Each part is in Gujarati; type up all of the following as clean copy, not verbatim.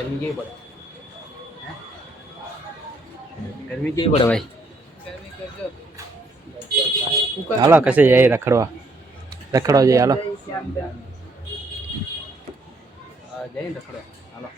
गर्मी કેવી પડે गर्मी કેવી પડે ભાઈ હાલો કશે જાય રખડવા જઈએ હાલો જઈને રખડવા હાલો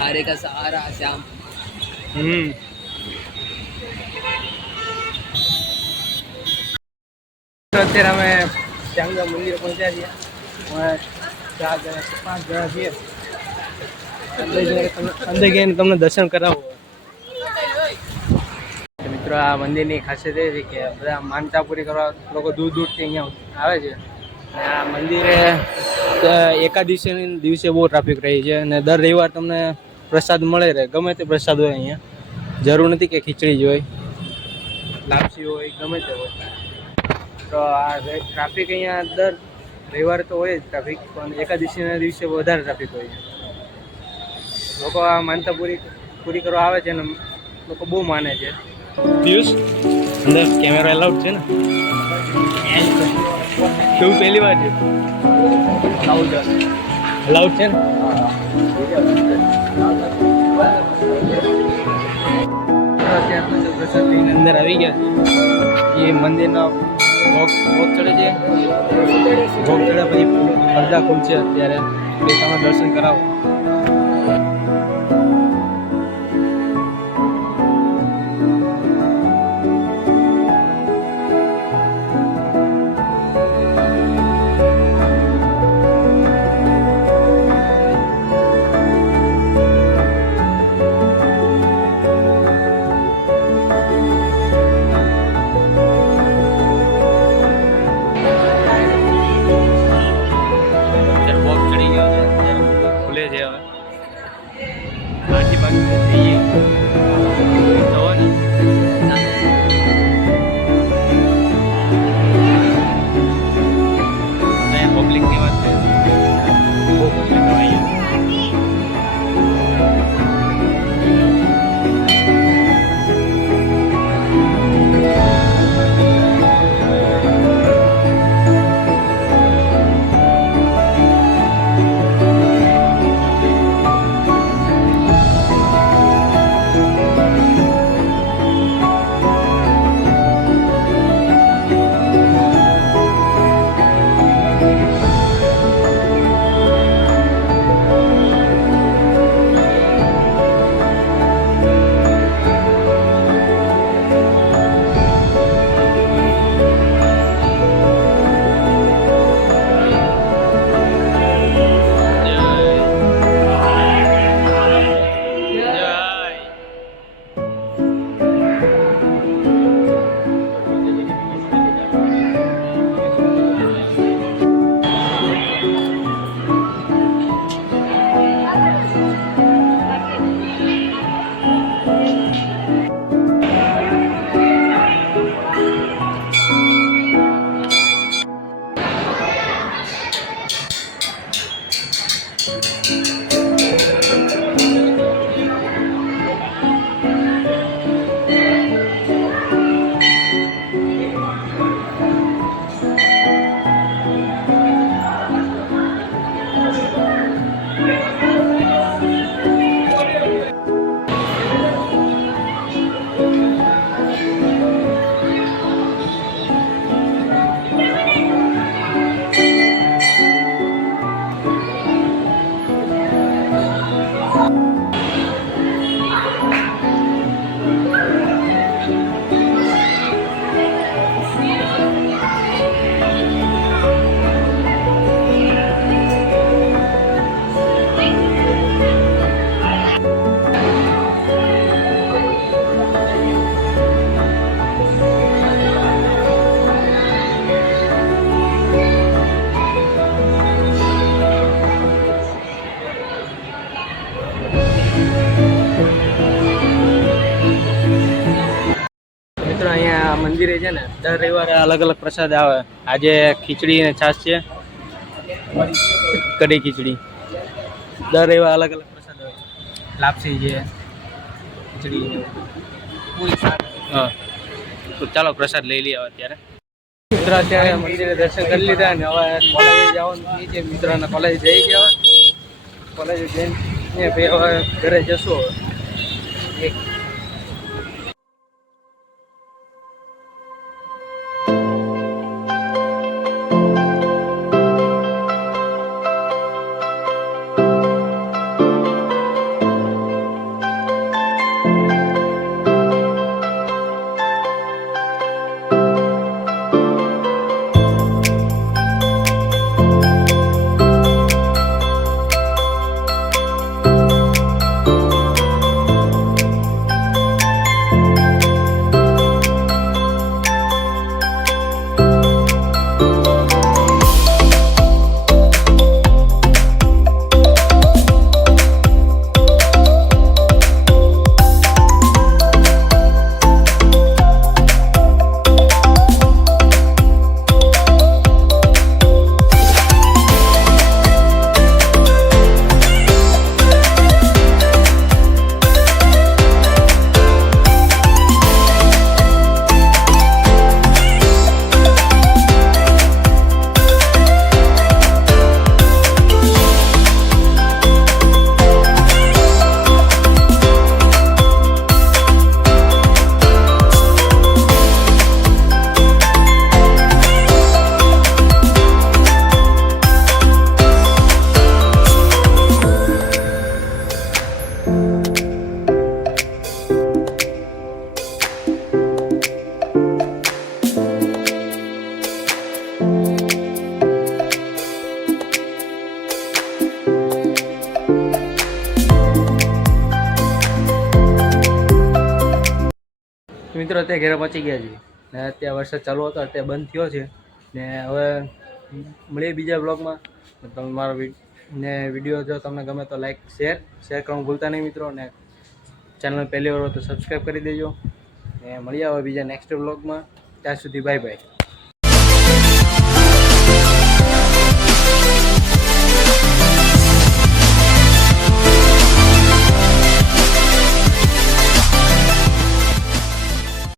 सारे का सहारा श्याम અત્યારે અમે શ્યામગા મંદિરે પહોંચ્યા છીએ 4 જણા 5 જણા છીએ અંદર જઈને તમને દર્શન કરાવો મિત્રો આ મંદિરની ખાસિયત એ છે કે બધા માનતા પૂરી કરવા લોકો દૂર દૂરથી અહીંયા આવે છે અને આ મંદિરે એકાદશીના દિવસે બહુ ટ્રાફિક રહી છે અને દર રવિવાર તમને પ્રસાદ મળે રહે ગમે તે પ્રસાદ હોય અહીંયા જરૂર નથી કે ખીચડી જ હોય લાપસી હોય ગમે તે હોય તો આ ટ્રાફિક અહીંયા દર રવિવારે તો હોય જ ટ્રાફિક પણ એકાદશીના દિવસે વધારે ટ્રાફિક હોય છે લોકો આ માનતા પૂરી કરવા આવે છે અને લોકો બહુ માને છે પિયુષ અંદર કેમેરા એલાઉડ છે ને તું પહેલી વાર છે અલાઉડ છે ને પ્રસાદ લઈને અંદર આવી ગયા છે એ મંદિરના ભોગ ચડે છે ભોગ ચડ્યા પછી પડદા ખુલશે અત્યારે તમે દર્શન કરાવો ખુલે છે હવે મંદિરે છે ને દર રવિવારે અલગ અલગ પ્રસાદ આવે. આજે ખીચડી અને છાશ છે, કઢી ખીચડી. દર રવિવારે અલગ અલગ પ્રસાદ આવે. લાપસી છે, ખીચડી છે, પૂરી શાક. હા, તો ચાલો પ્રસાદ લઈ લઈએ અત્યારે. મિત્ર અત્યારે મંદિરે દર્શન કરી લીધા અને હવે કોલેજે જવાનું છે. મિત્રોના કોલેજ જઈ ગયા, કોલેજ જઈને હવે ઘરે જશું. હવે મિત્રો અત્યારે ઘરે પહોંચી ગયા છે ને અત્યારે વરસાદ ચાલુ હતો, અત્યારે બંધ થયો છે ને હવે મળીએ બીજા બ્લોગમાં. તમે મારો વિડીયો જો તમને ગમે તો લાઈક શેર કરવાનું ભૂલતા નહીં મિત્રો. ને ચેનલ પહેલી વાર હોય તો સબસ્ક્રાઈબ કરી દેજો ને મળીએ હવે બીજા નેક્સ્ટ બ્લોગમાં. ત્યાં સુધી બાય બાય.